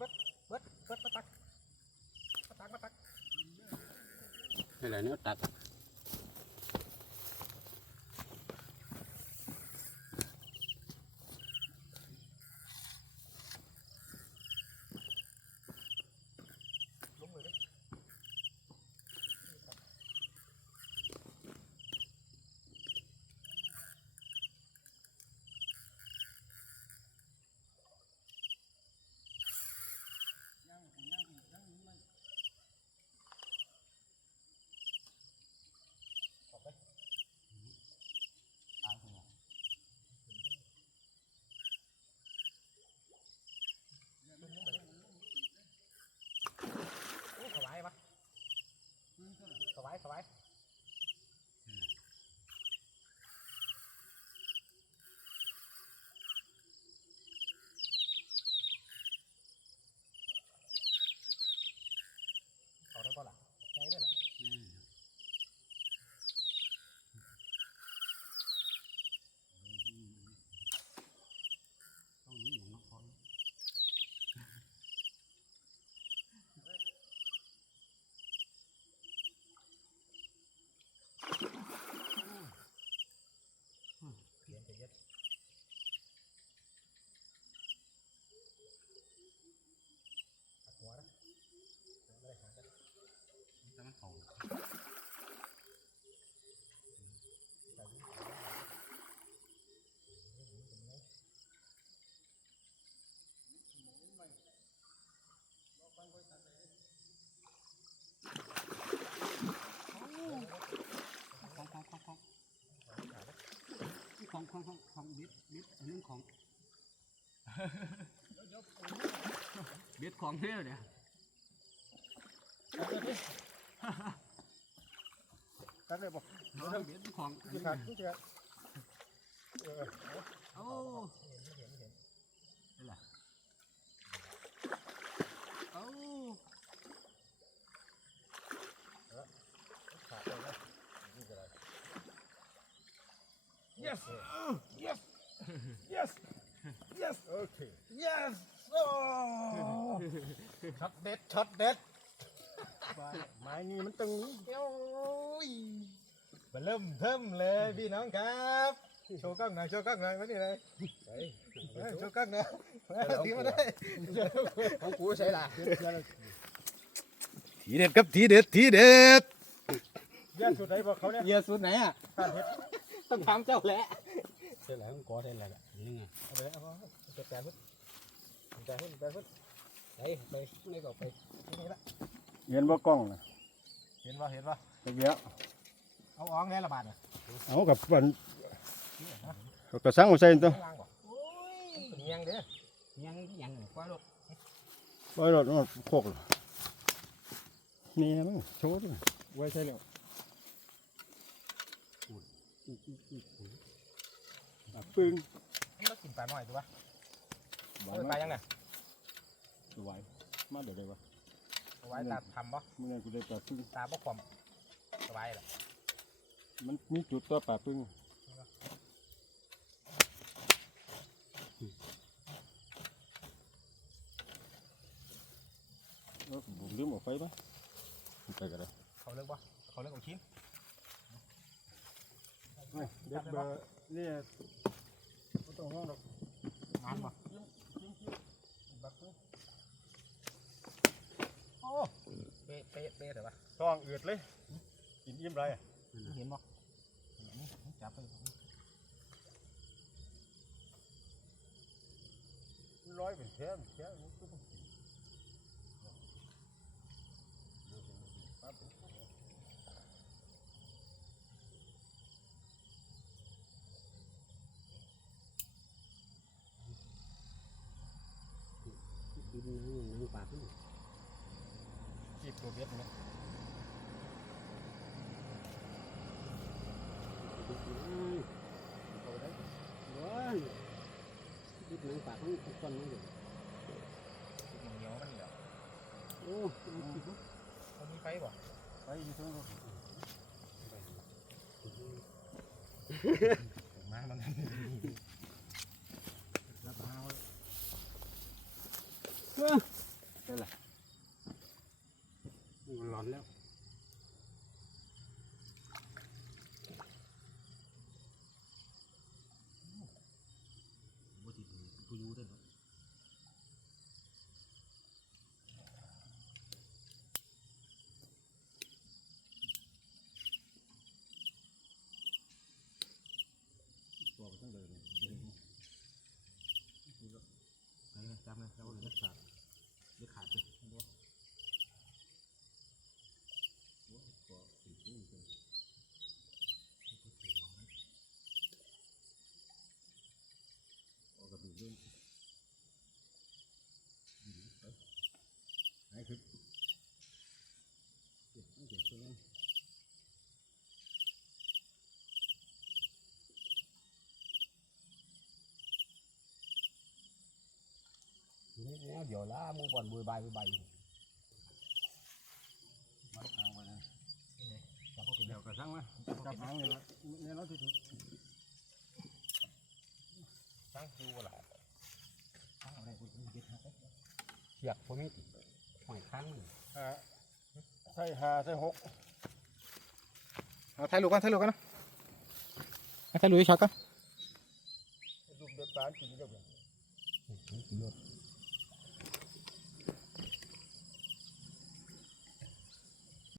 บิดเบิดเบิดเบิดมาตักมาตักมาตัก นี่แหละเนื้อตัก alive, alive. biết khoáng thế rồi nè. Cắt đây bọc. Biết khoáng cái khác cái khác ô. Đây là. Ô. Yes! Yes! Yes! Yes okay yes โอ้ช็อตเด็ดช็อตเด็ดไม้นี่มันตึงโอ้ยมาเริ่มเทิมเลยพี่น้องครับโชว์กล้องหน่อยโชว์กล้องหน่อยมานี่เลยเฮ้ยโชว์กล้องหน่อยมาถือมาได้ของกูใช่ล่ะทีเด็ดครับทีเด็ดทีเด็ดย่าสุดไหนบอกเขาเนี่ยเยอะสุดไหนอะข้าเห็ดต้องถามเจ้าแหละ thế là không có thế là nhưng à. Ở đây có cái cái hết. Cái hết cái hết. Đấy đây này gọc đây thế đó. Hiện bao con này. Hiện bao hiện bao cái gì ạ ông óng đấy là bạn à? Ông gặp bạn gặp sáng ngồi xem tôi nhăn đấy nhăn nhăn quá luôn. Quá rồi nó khô rồi. Nè nó số rồi. Quay xe liệu. ฟึงมันก็กินปลาหน่อยดูวะไหาไปลายังไงไหวมาเดี๋ยวเลยวะเาไว้ตาทำปะมึงอไงกูได้ปลาฟึงตาบกความสบายเหรอมันมีจุดตัวปลาฟึงบุ๋มลืมออกไฟปะไปกันเลยเขาเลิกปะเขาเลิกออกชิ้นเด็กเบอร์เนี่ย ต้องห่วงหรอกนานบ่โอ้เป๊ะเป๊ะเป๊ะเดี๋ยววะท้องอืดเลย กินอิ่มไรเห็นบ่นี่จับไปร้อยเป็นแค่แค่ นี้ก็ต้องกินกินนังปากนี่จีบตัวเบ็ดไหมเอาได้ว้าวกินนังปากมันต้นมันอยู่จีบเหนียวมันเหนียวโอ้เขามีไฟบ่ไปอยู่ตรงนั้นมามัน เออนั่นแหละมันร้อนแล้ว มูบอลบุยใบบุยใบมันทางไปนะจับพวกเป็นเดี๋ยวกระชังมาจับหางเลยนะเนี่ยเราที่ถูกตั้งคิวอะไรข้างอะไรกูจะยึดฮะเสียบพวกนี้หอยค้างมันอ่าใส่หาใส่หกเอาถ่ายรูปกันถ่ายรูปกันนะถ่ายรูปช็อตกันดูเด็ดปานกินเยอะเลยรถ